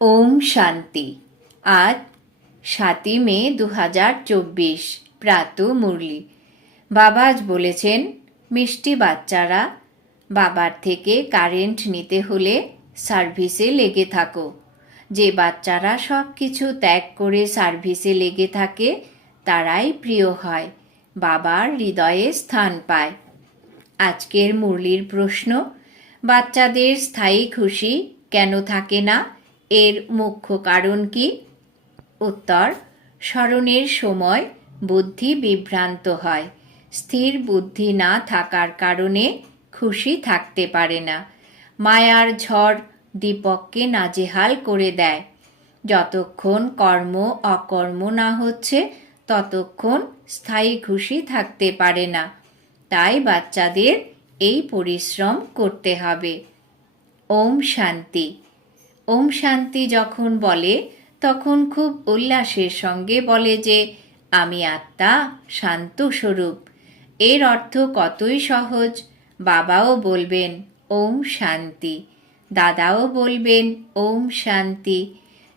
ওম শান্তি। আজ সাতই মে দু হাজার চব্বিশ, প্রাত মুরলি। বাবা আজ বলেছেন, মিষ্টি বাচ্চারা, বাবার থেকে কারেন্ট নিতে হলে সার্ভিসে লেগে থাকো। যে বাচ্চারা সব কিছু ত্যাগ করে সার্ভিসে লেগে থাকে, তারাই প্রিয় হয়, বাবার হৃদয়ে স্থান পায়। আজকের মুরলির প্রশ্ন, বাচ্চাদের স্থায়ী খুশি কেন থাকে না? এর মুখ্য কারণ কি? উত্তর, স্মরণের সময় বুদ্ধি বিভ্রান্ত হয়। স্থির বুদ্ধি না থাকার কারণে খুশি থাকতে পারে না। মায়ার ঝড় দীপককে নাজেহাল করে দেয়। যতক্ষণ কর্ম অকর্ম না হচ্ছে, ততক্ষণ স্থায়ী খুশি থাকতে পারে না। তাই বাচ্চাদের এই পরিশ্রম করতে হবে। ওম শান্তি। ওম শান্তি যখন বলে, তখন খুব উল্লাসের সঙ্গে বলে যে, আমি আত্মা, শান্ত স্বরূপ। এর অর্থ কতই সহজ। বাবাও বলবেন, ওম শান্তি। দাদাও বলবেন, ওম শান্তি।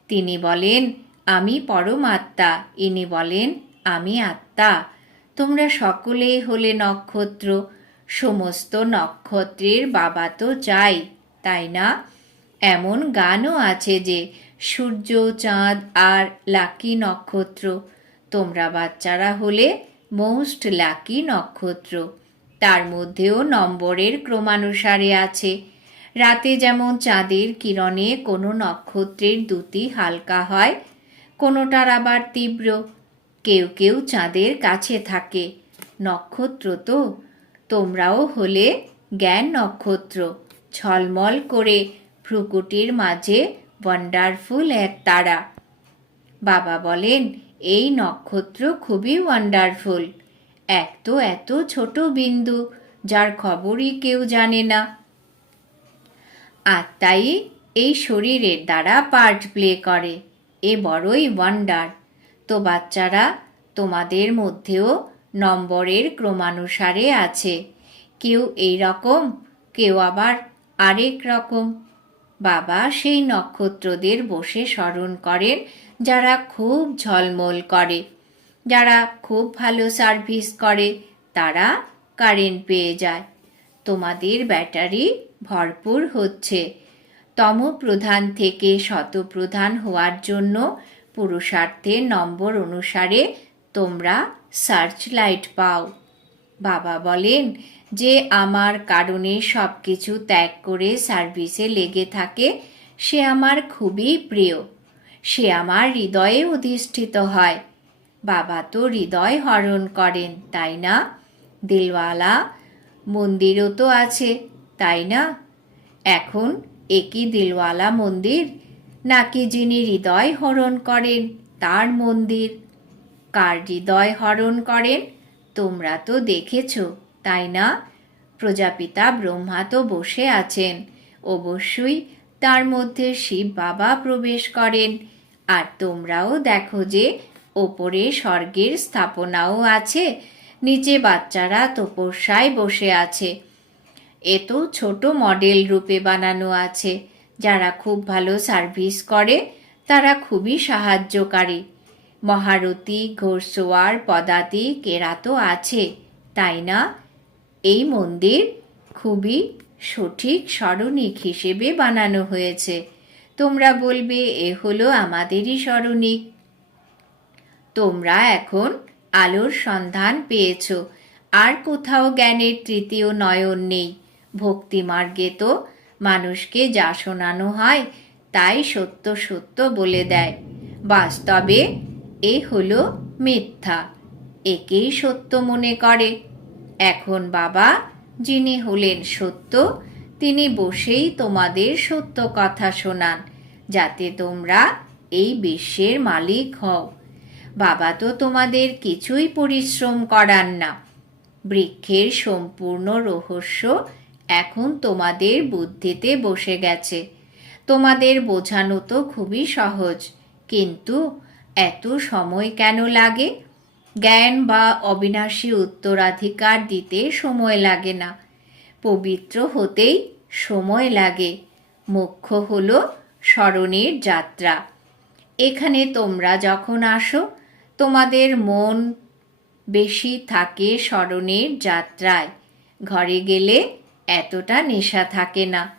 তিনি বলেন, আমি পরমাত্মা। ইনি বলেন, আমি আত্মা। তোমরা সকলে হলে নক্ষত্র। সমস্ত নক্ষত্রের বাবা তো চাই, তাই না? এমন গানও আছে যে, সূর্য, চাঁদ আর লাকি নক্ষত্র। তোমরা বাচ্চারা হলে মোস্ট লাকি নক্ষত্র। তার মধ্যেও নম্বরের ক্রমানুসারে আছে। রাতে যেমন চাঁদের কিরণে কোনো নক্ষত্রের দুটি হালকা হয়, কোনোটার আবার তীব্র। কেউ কেউ চাঁদের কাছে থাকে। নক্ষত্র তো, তোমরাও হলে জ্ঞান নক্ষত্র। ছলমল করে ভ্রুকুটির মাঝে ওয়ান্ডারফুল এক তারা। বাবা বলেন, এই নক্ষত্র খুবই ওয়ান্ডারফুল এক তো এত ছোট বিন্দু, যার খবরই কেউ জানে না। আত্মাই এই শরীরের দ্বারা পার্ট প্লে করে। এ বড়ই ওয়ান্ডার তো বাচ্চারা, তোমাদের মধ্যেও নম্বরের ক্রমানুসারে আছে। কেউ এই রকম, কেউ আবার আরেক রকম। বাবা সেই নক্ষত্রদের বসে স্মরণ করেন, যারা খুব ঝলমল করে। যারা খুব ভালো সার্ভিস করে, তারা কারেন্ট পেয়ে যায়। তোমাদের ব্যাটারি ভরপুর হচ্ছে। তম প্রধান থেকে শতপ্রধান হওয়ার জন্য পুরুষার্থের নম্বর অনুসারে তোমরা সার্চ লাইট পাও। বাবা বলেন যে আমার কারণে সব কিছু ত্যাগ করে সার্ভিসে লেগে থাকে, সে আমার খুবই প্রিয়। সে আমার হৃদয়ে অধিষ্ঠিত হয়। বাবা তো হৃদয় হরণ করেন, তাই না? দিলওয়ালা, মন্দিরও তো আছে, তাই না? এখন একই দিলওয়ালা মন্দির, নাকি যিনি হৃদয় হরণ করেন, তার মন্দির? কার হৃদয় হরণ করেন? তোমরা তো দেখেছ, তাই না? প্রজাপিতা ব্রহ্মা তো বসে আছেন। অবশ্যই তার মধ্যে শিব বাবা প্রবেশ করেন। আর তোমরাও দেখো যে ওপরে স্বর্গের স্থাপনাও আছে, নিচে বাচ্চারা তপস্যায় বসে আছে। এ তো ছোট মডেল রূপে বানানো আছে। যারা খুব ভালো সার্ভিস করে, তারা খুবই সাহায্যকারী। মহারতী, ঘোড়সোয়ার পদাতিক এরা তো আছে, তাই না? এই মন্দির খুবই সঠিক স্মরণিক হিসেবে বানানো হয়েছে। তোমরা বলবে, এ হলো আমাদেরই স্মরণিক। তোমরা এখন আলোর সন্ধান পেয়েছ। আর কোথাও জ্ঞানের তৃতীয় নয়ন নেই। ভক্তি মার্গে তো মানুষকে যা শোনানো হয়, তাই সত্য সত্য বলে দেয়। বাস্তবে এ হলো মিথ্যা। একেই সত্য মনে করে। এখন বাবা, যিনি হলেন সত্য, তিনি বসেই তোমাদের সত্য কথা শোনান, যাতে তোমরা এই বিশ্বের মালিক হও। বাবা তো তোমাদের কিছুই পরিশ্রম করান না। বৃক্ষের সম্পূর্ণ রহস্য এখন তোমাদের বুদ্ধিতে বসে গেছে। তোমাদের বোঝানো তো খুবই সহজ, কিন্তু এত সময় কেন লাগে? জ্ঞান বা অবিনাশী উত্তরাধিকার দিতে সময় লাগে না। পবিত্র হতেই সময় লাগে। মুখ্য হল স্মরণের যাত্রা। এখানে তোমরা যখন আসো, তোমাদের মন বেশি থাকে স্মরণের যাত্রায়। ঘরে গেলে এতটা নেশা থাকে না।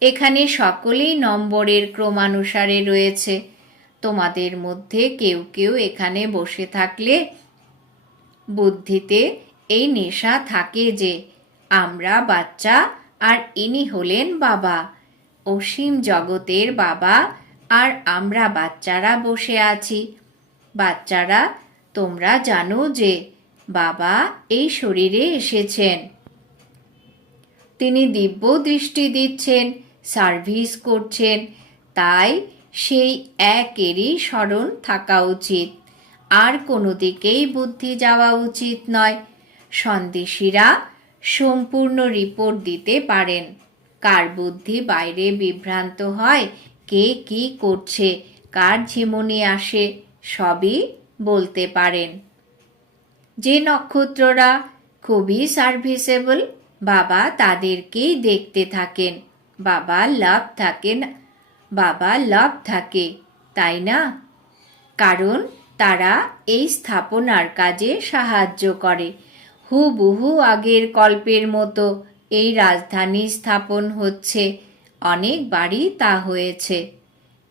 এখানে সকলেই নম্বরের ক্রমানুসারে রয়েছে। তোমাদের মধ্যে কেউ কেউ এখানে বসে থাকলে বুদ্ধিতে এই নেশা থাকে যে, আমরা বাচ্চা আর ইনি হলেন বাবা। অসীম জগতের বাবা আর আমরা বাচ্চারা বসে আছি। বাচ্চারা, তোমরা জানো যে, বাবা এই শরীরে এসেছেন। তিনি দিব্য দৃষ্টি দিচ্ছেন, সার্ভিস করছেন। তাই সেই একেরই স্মরণ থাকা উচিত। আর কোনো দিকেই বুদ্ধি যাওয়া উচিত নয়। সন্দেশীরা সম্পূর্ণ রিপোর্ট দিতে পারেন। কার বুদ্ধি বাইরে বিভ্রান্ত হয়, কে কি করছে, কার ঝিমুনি আসে, সবই বলতে পারেন। যে নক্ষত্ররা খুবই সার্ভিসেবল বাবা তাদেরকেই দেখতে থাকেন, বাবা লাভ থাকেন বাবা লাভ থাকে, তাই না? কারণ তারা এই স্থাপনার কাজে সাহায্য করে। হুবহু আগের কল্পের মতো এই রাজধানী স্থাপন হচ্ছে অনেকবারই তা হয়েছে।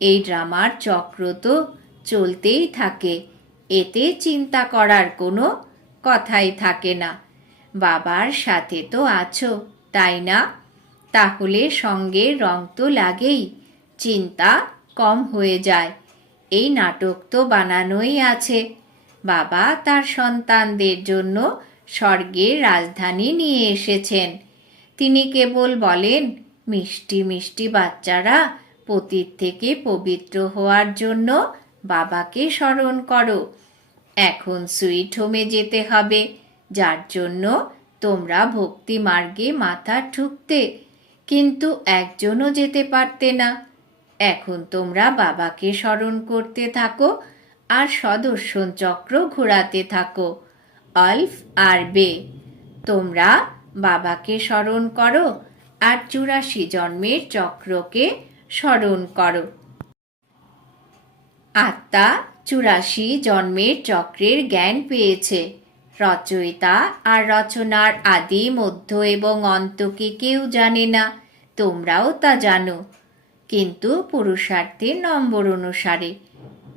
এই ড্রামার চক্র তো চলতেই থাকে, এতে চিন্তা করার কোনো কথাই থাকে না। বাবার সাথে তো আছো, তাই না? তাহলে সঙ্গে রং তো লাগেই চিন্তা কম হয়ে যায়। এই নাটক তো বানানোই আছে। বাবা তার সন্তানদের জন্য স্বর্গের রাজধানী নিয়ে এসেছেন। তিনি কেবল বলেন, মিষ্টি মিষ্টি বাচ্চারা পতির থেকে পবিত্র হওয়ার জন্য বাবাকে স্মরণ করো। এখন সুইট হোমে যেতে হবে, যার জন্য তোমরা ভক্তি মার্গে মাথা ঠুকতে, কিন্তু একজনও যেতে পারতে না। এখন তোমরা বাবাকে স্মরণ করতে থাকো আর সদর্শন চক্র ঘোরাতে থাকো। আলফ আর বে, তোমরা বাবাকে স্মরণ করো আর চুরাশি জন্মের চক্রকে স্মরণ করো। আত্মা চুরাশি জন্মের চক্রের জ্ঞান পেয়েছে। রচয়িতা আর রচনার আদি, মধ্য এবং অন্তকে কেউ জানে না। তোমরাও তা জানো। কিন্তু পুরুষার্থের নম্বর অনুসারে।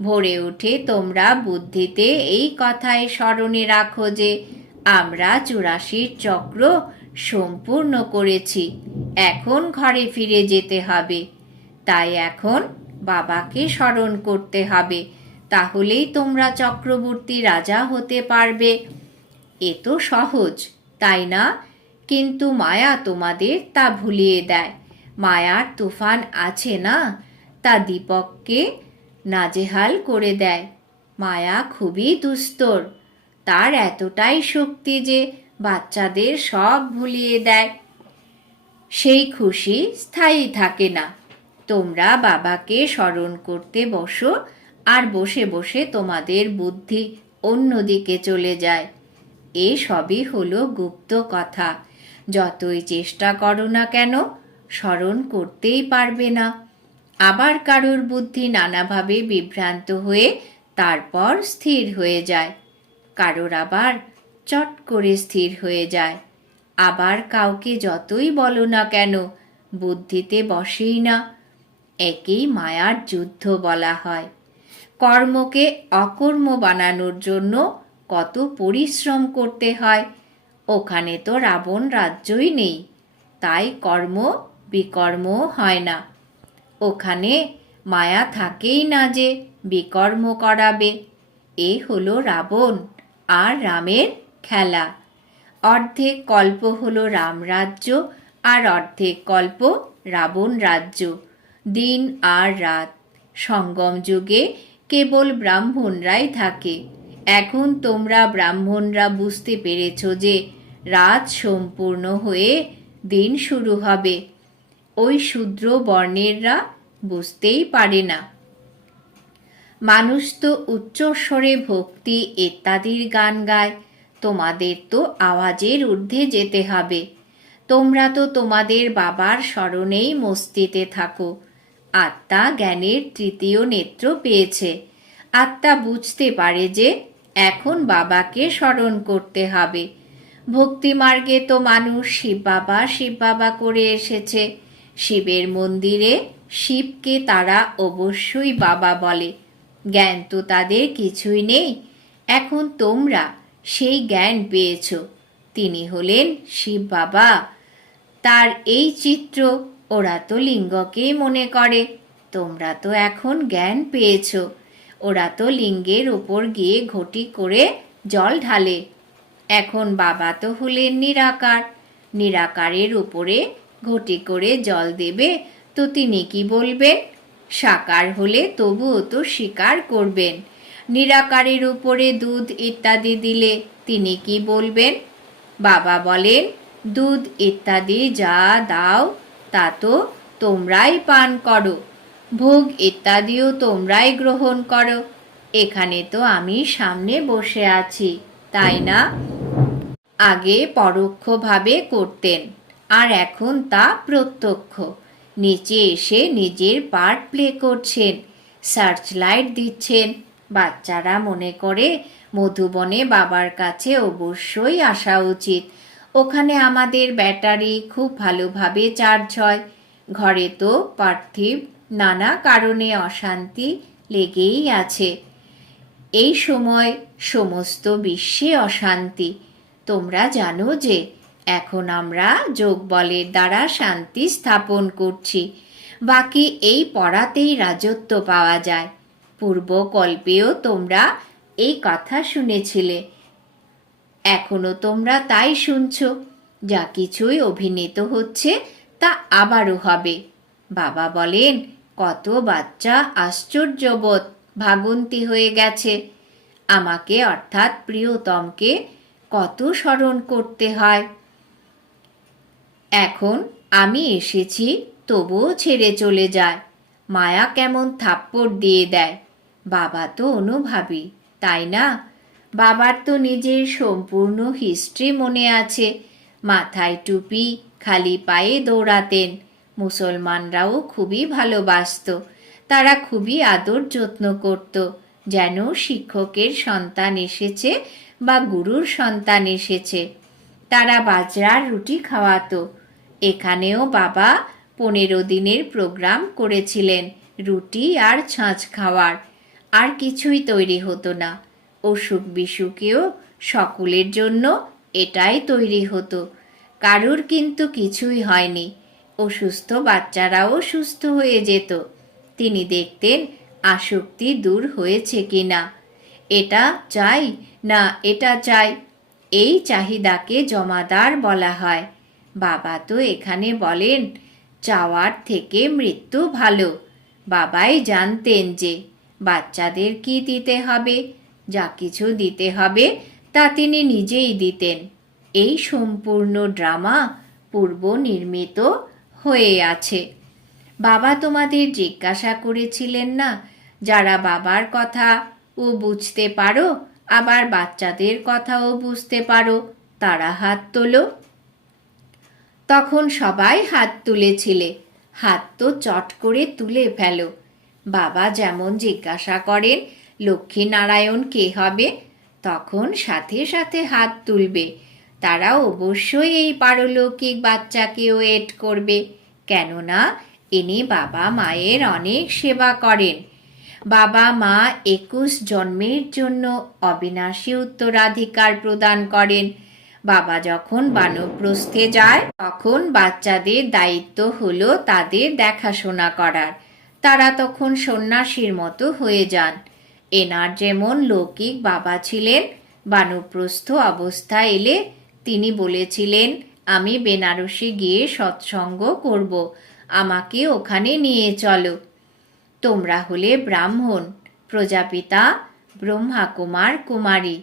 ভোরে উঠে তোমরা বুদ্ধিতে এই কথায় স্মরণে রাখো যে, আমরা চুরাশির চক্র সম্পূর্ণ করেছি। এখন ঘরে ফিরে যেতে হবে। তাই এখন বাবাকে স্মরণ করতে হবে। তাহলেই তোমরা চক্রবর্তী রাজা হতে পারবে। এ তো সহজ, তাই না? কিন্তু মায়া তোমাদের তা ভুলিয়ে দেয়। মায়ার তুফান আছে না, তা দীপককে নাজেহাল করে দেয়। মায়া খুবই দুস্তর। তার এতটাই শক্তি যে বাচ্চাদের সব ভুলিয়ে দেয়। সেই খুশি স্থায়ী থাকে না। তোমরা বাবাকে স্মরণ করতে বসো আর বসে বসে তোমাদের বুদ্ধি অন্যদিকে চলে যায়। এ সবই হলো গুপ্ত কথা। যতই চেষ্টা করো না কেন স্মরণ করতেই পারবে না। আবার কারোর বুদ্ধি নানাভাবে বিভ্রান্ত হয়ে তারপর স্থির হয়ে যায়। কারোর আবার চট করে স্থির হয়ে যায়। আবার কাউকে যতই বলো না কেন, বুদ্ধিতে বসেই না। একেই মায়ার যুদ্ধ বলা হয়। কর্মকে অকর্ম বানানোর জন্য কত পরিশ্রম করতে হয়। ওখানে তো রাবণ রাজ্যই নেই। তাই কর্ম বিকর্ম হয় না। ওখানে মায়া থাকেই না যে বিকর্ম করাবে। এ হলো রাবণ আর রামের খেলা। অর্ধেক কল্প হলো রামরাজ্য আর অর্ধেক কল্প রাবণ রাজ্য। দিন আর রাত। সঙ্গম যুগে কেবল ব্রাহ্মণরাই থাকে। এখন তোমরা ব্রাহ্মণরা বুঝতে পেরেছ যে রাত সম্পূর্ণ হয়ে দিন শুরু হবে। ওই শূদ্র বর্ণেররা বুঝতেই পারে না। মানুষ তো উচ্চস্বরে ভক্তি ইত্যাদির গান গায়, তোমাদের তো আওয়াজের ঊর্ধ্বে যেতে হবে। তোমরা তো তোমাদের বাবার স্মরণেই মস্তিতে থাকো। আত্মা জ্ঞানের তৃতীয় নেত্র পেয়েছে। আত্মা বুঝতে পারে যে এখন বাবাকে স্মরণ করতে হবে। ভক্তিমার্গে তো মানুষ শিব বাবা শিব বাবা করে এসেছে। শিবের মন্দিরে শিবকে তারা অবশ্যই বাবা বলে। জ্ঞান তো তাদের কিছুই নেই। এখন তোমরা সেই জ্ঞান পেয়েছ। তিনি হলেন শিব বাবা। তার এই চিত্র ওরা তো লিঙ্গকেই মনে করে। তোমরা তো এখন জ্ঞান পেয়েছ। ওরা তো লিঙ্গের ওপর গিয়ে ঘটি করে জল ঢালে। এখন বাবা তো হলেন নিরাকার। নিরাকারের উপরে ঘটি করে জল দেবে, তো তিনি কি বলবেন? সাকার হলে তবুও তো স্বীকার করবেন। নিরাকারের উপরে দুধ ইত্যাদি দিলে তিনি কি বলবেন? বাবা বলেন, দুধ ইত্যাদি যা দাও, তা তো তোমরাই পান করো। ভোগ ইত্যাদিও তোমরাই গ্রহণ করো। এখানে তো আমি সামনে বসে আছি, তাই না? আগে পরোক্ষভাবে করতেন। আর এখন তা প্রত্যক্ষ। নিচে এসে নিজের পার্ট প্লে করছেন। সার্চ লাইট দিচ্ছেন। বাচ্চারা মনে করে, মধুবনে বাবার কাছে অবশ্যই আসা উচিত। ওখানে আমাদের ব্যাটারি খুব ভালোভাবে চার্জ হয়। ঘরে তো পার্থিব নানা কারণে অশান্তি লেগেই আছে। এই সময় সমস্ত বিশ্বে অশান্তি। তোমরা জানো যে এখন আমরা যোগ বলের দ্বারা শান্তি স্থাপন করছি। বাকি এই পড়াতেই রাজত্ব পাওয়া যায়। পূর্বকল্পেও তোমরা এই কথা শুনেছিলে। এখনও তোমরা তাই শুনছ। যা কিছুই অভিনীত হচ্ছে তা আবারও হবে। বাবা বলেন, কত বাচ্চা আশ্চর্যবোধ ভাগন্তি হয়ে গেছে। আমাকে অর্থাৎ প্রিয়তমকে কত স্মরণ করতে হয়? এখন আমি এসেছি, তবুও ছেড়ে চলে যায়। মায়া কেমন থাপ্পড় দিয়ে দেয়। বাবা তো অনুভাবী, তাই না? বাবার তো নিজের সম্পূর্ণ হিস্ট্রি মনে আছে। মাথায় টুপি, খালি পায়ে দৌড়াতেন। মুসলমানরাও খুবই ভালোবাসত। তারা খুবই আদর যত্ন করত। যেন শিক্ষকের সন্তান এসেছে বা গুরুর সন্তান এসেছে। তারা বাজরার রুটি খাওয়াতো। এখানেও বাবা পনেরো দিনের প্রোগ্রাম করেছিলেন, রুটি আর ছাঁচ খাওয়ার। আর কিছুই তৈরি হতো না। অসুখ বিসুখেও সকলের জন্য এটাই তৈরি হতো। কারুর কিন্তু কিছুই হয়নি। অসুস্থ বাচ্চারাও সুস্থ হয়ে যেত। তিনি দেখতেন আসক্তি দূর হয়েছে কি না এটা চাই না এটা চাই, এই চাহিদাকে জমাদার বলা হয়। বাবা তো এখানে বলেন, চাওয়ার থেকে মৃত্যু ভালো। বাবাই জানতেন যে বাচ্চাদের কি দিতে হবে, যা কিছু দিতে হবে তা তিনি নিজেই দিতেন। এই সম্পূর্ণ ড্রামা পূর্ব নির্মিত হয়ে আছে। বাবা তোমাদের জিজ্ঞাসা করেছিলেন না, যারা বাবার কথা ও বুঝতে পারো, আবার বাচ্চাদের কথাও বুঝতে পারো, তারা হাত তোলো। তখন সবাই হাত তুলেছিলে। হাত তো চট করে তুলে ফেলো। বাবা যেমন জিজ্ঞাসা করেন লক্ষ্মীনারায়ণ কে হবে? তখন সাথে সাথে হাত তুলবে। তারা অবশ্যই এই পারলৌকিক বাচ্চাকে ওয়েট করবে। কেননা ইনি বাবা মায়ের অনেক সেবা করেন। বাবা মা একুশ জন্মের জন্য অবিনাশী উত্তরাধিকার প্রদান করেন। বাবা যখন বানপ্রস্থে যায়, তখন বাচ্চাদের দায়িত্ব হলো তাদের দেখাশোনা করার। তারা তখন সন্ন্যাসীর মতো হয়ে যান। এনার যেমন লৌকিক বাবা ছিলেন, বানপ্রস্থ অবস্থা এলে তিনি বলেছিলেন, আমি বেনারসে গিয়ে সৎসঙ্গ করব, আমাকে ওখানে নিয়ে চলো। তোমরা হলে ব্রাহ্মণ, প্রজাপিতা ব্রহ্মা কুমার কুমারী।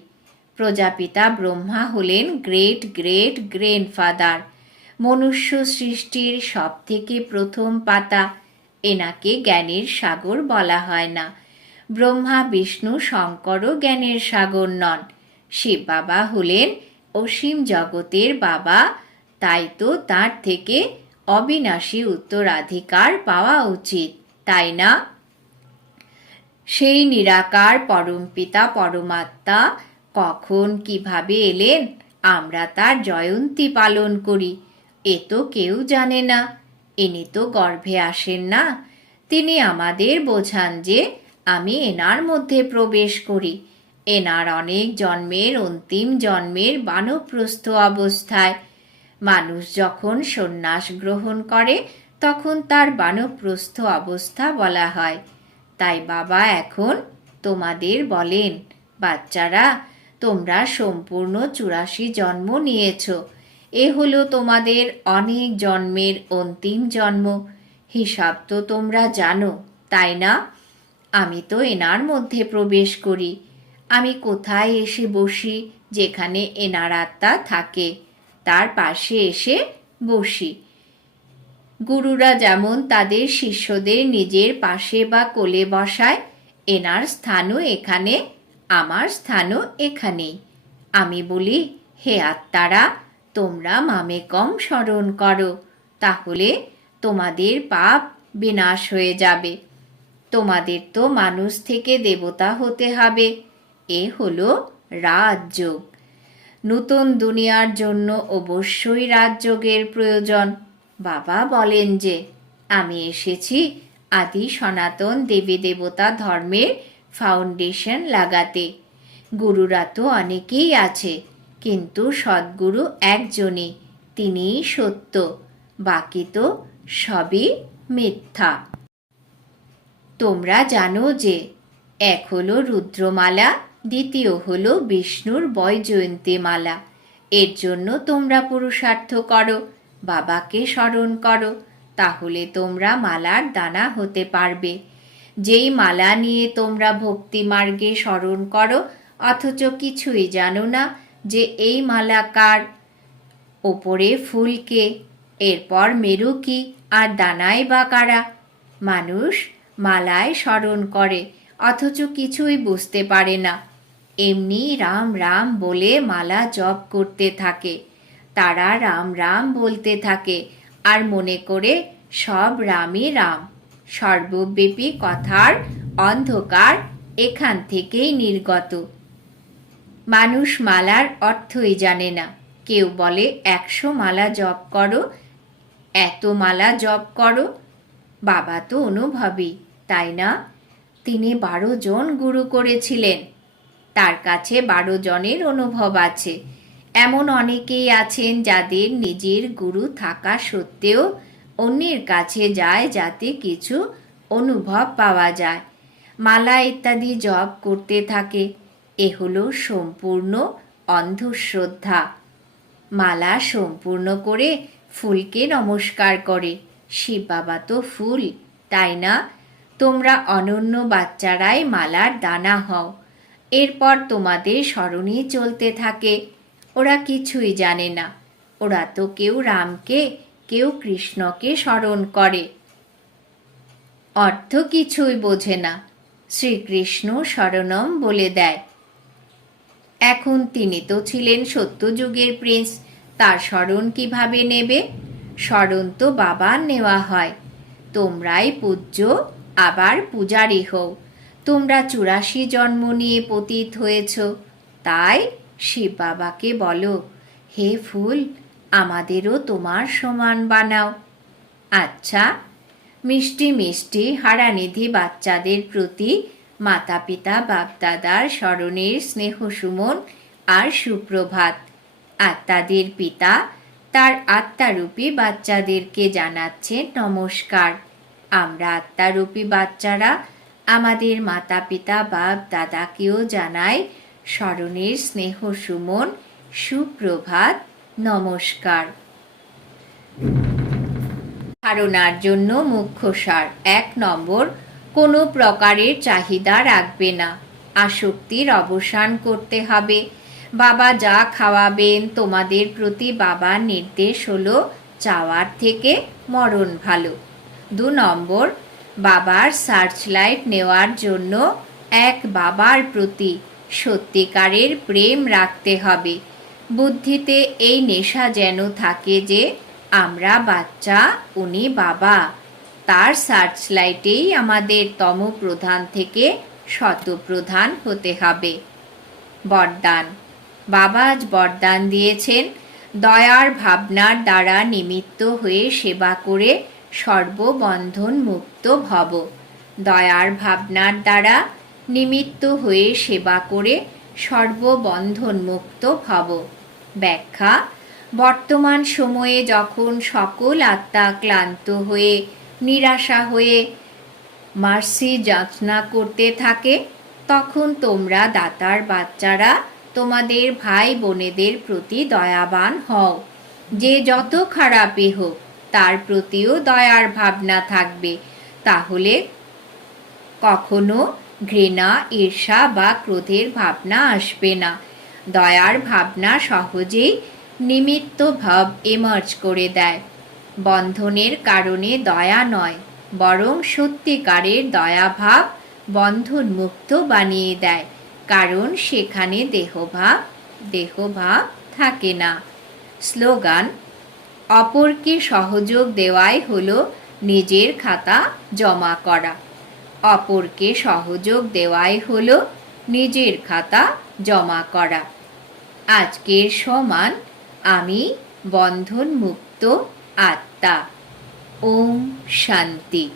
প্রজাপিতা ব্রহ্মা হলেন গ্রেট গ্রেট গ্র্যান্ডফাদার মনুষ্য সৃষ্টির সবথেকে প্রথম পাতা। এনাকে জ্ঞানের সাগর বলা হয় না। ব্রহ্মা, বিষ্ণু, শঙ্করও জ্ঞানের সাগর নন। শিব বাবা হলেন অসীম জগতের বাবা। তাই তো তার থেকে অবিনাশী উত্তরাধিকার পাওয়া উচিত, তাই না? সেই নিরাকার পরমপিতা, পরমাত্মা কখন কীভাবে এলেন, আমরা তার জয়ন্তী পালন করি। এ তো কেউ জানে না, ইনি তো গর্ভে আসেন না। তিনি আমাদের বোঝান যে, আমি এনার মধ্যে প্রবেশ করি। এনার অনেক জন্মের অন্তিম জন্মের বানপ্রস্থ অবস্থায়। মানুষ যখন সন্ন্যাস গ্রহণ করে, তখন তার বানপ্রস্থ অবস্থা বলা হয়। তাই বাবা এখন তোমাদের বলেন, বাচ্চারা তোমরা সম্পূর্ণ চুরাশি জন্ম নিয়েছ। এ হলো তোমাদের অনেক জন্মের অন্তিম জন্ম। হিসাব তো তোমরা জানো, তাই না? আমি তো এনার মধ্যে প্রবেশ করি। আমি কোথায় এসে বসি যেখানে এনার আত্মা থাকে? তার পাশে এসে বসি। গুরুরা যেমন তাদের শিষ্যদের নিজের পাশে বা কোলে বসায়, এনার স্থানও এখানে আমার স্থানও এখানেই। আমি বলি, হে আত্মারা, তোমরা মামে কম স্মরণ করো, তাহলে তোমাদের পাপ বিনাশ হয়ে যাবে। তোমাদের তো মানুষ থেকে দেবতা হতে হবে। এ হলো রাজযোগ। নতুন দুনিয়ার জন্য অবশ্যই রাজযোগের প্রয়োজন। বাবা বলেন যে, আমি এসেছি আদি সনাতন দেবী দেবতা ধর্মের ফাউন্ডেশন লাগাতে। গুরুরা তো অনেকেই আছে, কিন্তু সদ্গুরু একজনই, তিনিই সত্য, বাকি তো সবই মিথ্যা। তোমরা জানো যে, এক হলো রুদ্রমালা, দ্বিতীয় হলো বিষ্ণুর বয়জয়ন্তী মালা এর জন্য তোমরা পুরুষার্থ করো, বাবাকে স্মরণ করো, তাহলে তোমরা মালার দানা হতে পারবে। যেই মালা নিয়ে তোমরা ভক্তি মার্গে স্মরণ করো, অথচ কিছুই জানো না যে এই মালা কার। ওপরে ফুলকে এরপর মেরু কি, আর দানায় বা কারা? মানুষ মালায় স্মরণ করে, অথচ কিছুই বুঝতে পারে না। এমনি রাম রাম বলে মালা জপ করতে থাকে, তারা রাম রাম বলতে থাকে, আর মনে করে সব রামই রাম। সর্বব্যাপী কথার অন্ধকার এখান থেকেই নির্গত। মানুষ মালার অর্থই জানে না। কেউ বলে, একশো মালা জপ করো, এত মালা জপ করো। বাবা তো অনুভবী, তাই না? তিনি বারো জন গুরু করেছিলেন। তার কাছে বারো জনের অনুভব আছে। এমন অনেকেই আছেন যাদের নিজের গুরু থাকা সত্ত্বেও অন্যের কাছে যায় যাতে কিছু অনুভব পাওয়া যায়। মালা ইত্যাদি জপ করতে থাকে। এ হলো সম্পূর্ণ অন্ধশ্রদ্ধা। মালা সম্পূর্ণ করে ফুলকে নমস্কার করে। শিব বাবা তো ফুল, তাই না? তোমরা অনন্য বাচ্চারাই মালার দানা হও। এরপর তোমাদের স্মরণেই চলতে থাকে। ওরা কিছুই জানে না। ওরা তো কেউ রামকে কেউ কৃষ্ণকে স্মরণ করে। অর্থ কিছুই বোঝে না। শ্রীকৃষ্ণ শরণম বলে দেয়। এখন তিনি তো ছিলেন সত্যযুগের প্রিন্স, তার স্মরণ কীভাবে নেবে? স্মরণ তো বাবার নেওয়া হয়। তোমরাই পূজ্য, আবার পূজারি হও। তোমরা চুরাশি জন্ম নিয়ে পতিত হয়েছ। তাই শিব বাবাকে বলো, হে ফুল আমাদেরও তোমার সমান বানাও। আচ্ছা মিষ্টি মিষ্টি হারানিধি বাচ্চাদের প্রতি মাতা পিতা বাপদাদার স্মরণের স্নেহ সুমন আর সুপ্রভাত। আত্মাদের পিতা তার আত্মারূপী বাচ্চাদেরকে জানাচ্ছে নমস্কার। আমরা আত্মারূপী বাচ্চারা আমাদের মাতা পিতা বাপ দাদাকেও জানাই স্মরণের স্নেহ সুমন, সুপ্রভাত নমস্কার। ধারণার জন্য মুখ্য সার এক নম্বর, কোনো প্রকারের চাহিদা রাখবে না। আসক্তির অবসান করতে হবে। বাবা যা খাওয়াবেন তোমাদের প্রতি বাবার নির্দেশ হলো চাওয়ার থেকে মরণ ভালো। দু নম্বর, বাবার সার্চ লাইট নেওয়ার জন্য এক বাবার প্রতি সত্যিকারের প্রেম রাখতে হবে। বুদ্ধিতে এই নেশা যেন থাকে যে, আমরা বাচ্চা, উনি বাবা। তার সার্চ লাইটেই আমাদের তম প্রধান থেকে শতপ্রধান হতে হবে। বরদান। বাবা আজ বরদান দিয়েছেন। দয়ার ভাবনার দ্বারা নিমিত্ত হয়ে সেবা করে সর্ববন্ধন মুক্ত ভব। দয়ার ভাবনার দ্বারা নিমিত্ত হয়ে সেবা করে সর্ববন্ধন মুক্ত ভব। ব্যাখ্যা, বর্তমান সময়ে যখন সকল আত্মা ক্লান্ত হয়ে, নিরাশা হয়ে মার্সি যাচনা করতে থাকে, তখন তোমরা দাতার বাচ্চারা, তোমাদের ভাই বোনেদের প্রতি দয়াবান হও। যে যত খারাপই হোক, তার প্রতিও দয়ার ভাবনা থাকবে। তাহলে কখনো ঘৃণা, ঈর্ষা বা ক্রোধের ভাবনা আসবে না। দয়ার ভাবনা সহজেই নিমিত্ত ভাব এমার্জ করে দেয়। বন্ধনের কারণে দয়া নয়, বরং সত্যিকারের দয়াভাব বন্ধন মুক্ত বানিয়ে দেয়, কারণ সেখানে দেহভাব দেহভাব থাকে না। স্লোগান, অপরকে সহযোগ দেওয়াই হলো নিজের খাতা জমা করা। অপরকে সহযোগ দেওয়াই হলো নিজের খাতা জমা করা। আজকের সমান আমি বন্ধন মুক্ত আত্মা। ওম শান্তি।